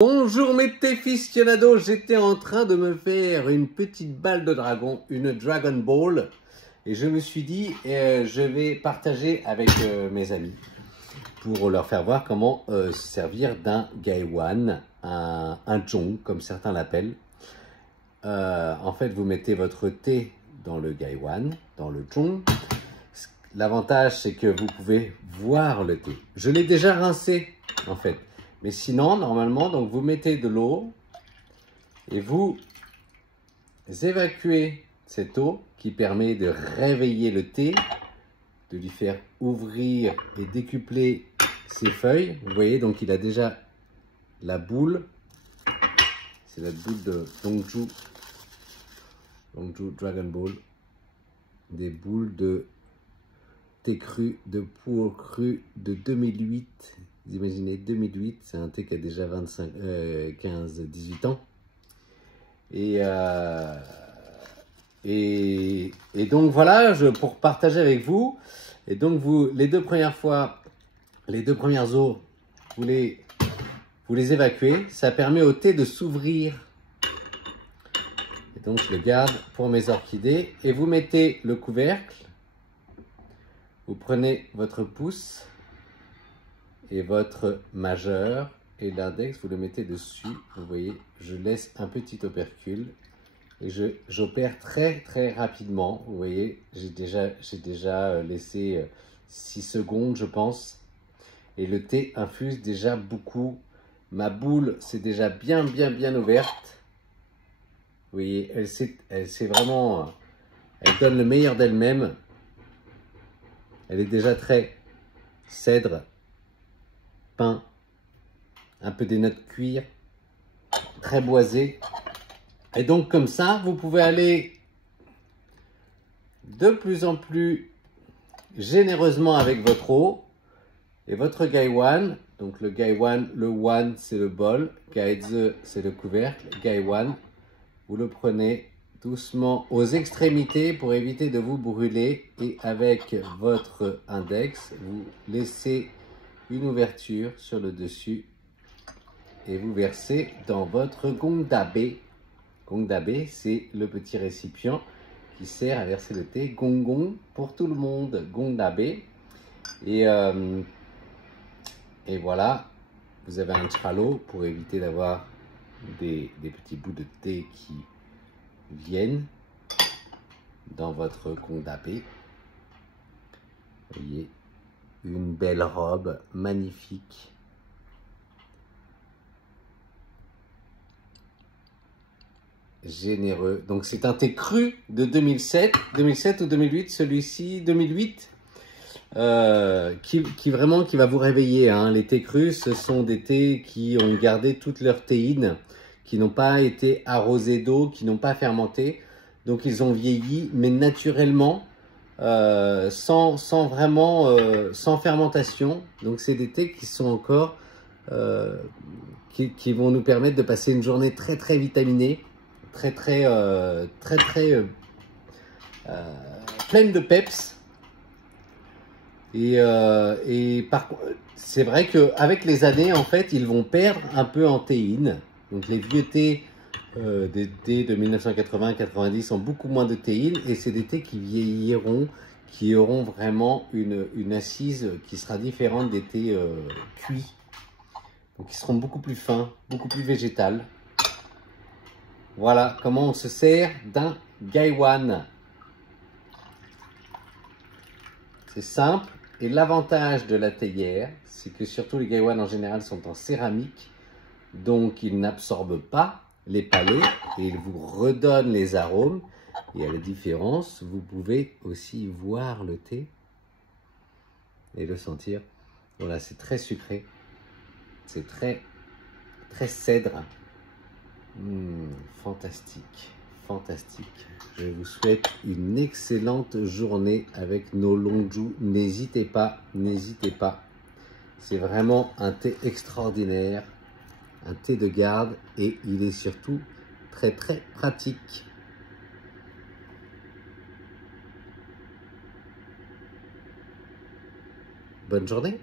Bonjour mes aficionados, j'étais en train de me faire une petite balle de dragon, une Dragon Ball, et je me suis dit je vais partager avec mes amis pour leur faire voir comment se servir d'un Gaiwan, un Zhong comme certains l'appellent. En fait, vous mettez votre thé dans le Gaiwan, dans le Zhong. L'avantage, c'est que vous pouvez voir le thé. Je l'ai déjà rincé en fait. Mais sinon, normalement, donc vous mettez de l'eau et vous évacuez cette eau qui permet de réveiller le thé, de lui faire ouvrir et décupler ses feuilles. Vous voyez, donc il a déjà la boule. C'est la boule de Longzhu Dragon Ball. Des boules de thé cru, de pu'er cru de 2008. Vous imaginez, 2008, c'est un thé qui a déjà 15-18 ans. Et donc voilà, pour partager avec vous. Et donc les deux premières eaux, vous les évacuez. Ça permet au thé de s'ouvrir. Et donc je le garde pour mes orchidées. Et vous mettez le couvercle. Vous prenez votre pouce et votre majeur et l'index, vous le mettez dessus. Vous voyez, je laisse un petit opercule et j'opère très très rapidement. Vous voyez, j'ai déjà laissé 6 secondes, je pense. Et le thé infuse déjà beaucoup. Ma boule, c'est déjà bien ouverte. Vous voyez, elle donne le meilleur d'elle-même. Elle est déjà très cèdre, pain, un peu des notes cuir, très boisé. Et donc comme ça, vous pouvez aller de plus en plus généreusement avec votre eau et votre Gaiwan. Donc le Gaiwan, le Wan c'est le bol, Gaizi c'est le couvercle, Gaiwan, vous le prenez doucement aux extrémités pour éviter de vous brûler et avec votre index, vous laissez une ouverture sur le dessus et vous versez dans votre gongdabe. Gongdabe, c'est le petit récipient qui sert à verser le thé. Gong pour tout le monde, gongdabe. Et voilà, vous avez un tralo pour éviter d'avoir des petits bouts de thé qui viennent dans votre gongdabe. Vous voyez, une belle robe magnifique. Généreux. Donc c'est un thé cru de 2007 ou 2008, celui-ci 2008, qui va vous réveiller. Hein. Les thés crus, ce sont des thés qui ont gardé toute leur théine, qui n'ont pas été arrosés d'eau, qui n'ont pas fermenté. Donc ils ont vieilli, mais naturellement, sans fermentation. Donc c'est des thés qui sont encore, qui vont nous permettre de passer une journée très vitaminée, très pleine de peps. Et c'est vrai qu'avec les années, en fait, ils vont perdre un peu en théine. Donc les vieux thés des thés de 1980-90 ont beaucoup moins de théine et c'est des thés qui vieilliront, qui auront vraiment une assise qui sera différente des thés cuits. Donc ils seront beaucoup plus fins, beaucoup plus végétales. Voilà comment on se sert d'un Gaiwan. C'est simple et l'avantage de la théière, c'est que surtout les Gaiwan en général sont en céramique, donc ils n'absorbent pas les palais et ils vous redonnent les arômes. Et à la différence, vous pouvez aussi voir le thé et le sentir. Voilà, c'est très sucré, c'est très cèdre. Fantastique, fantastique. Je vous souhaite une excellente journée avec nos Longzhu. N'hésitez pas. C'est vraiment un thé extraordinaire, un thé de garde et il est surtout très pratique. Bonne journée.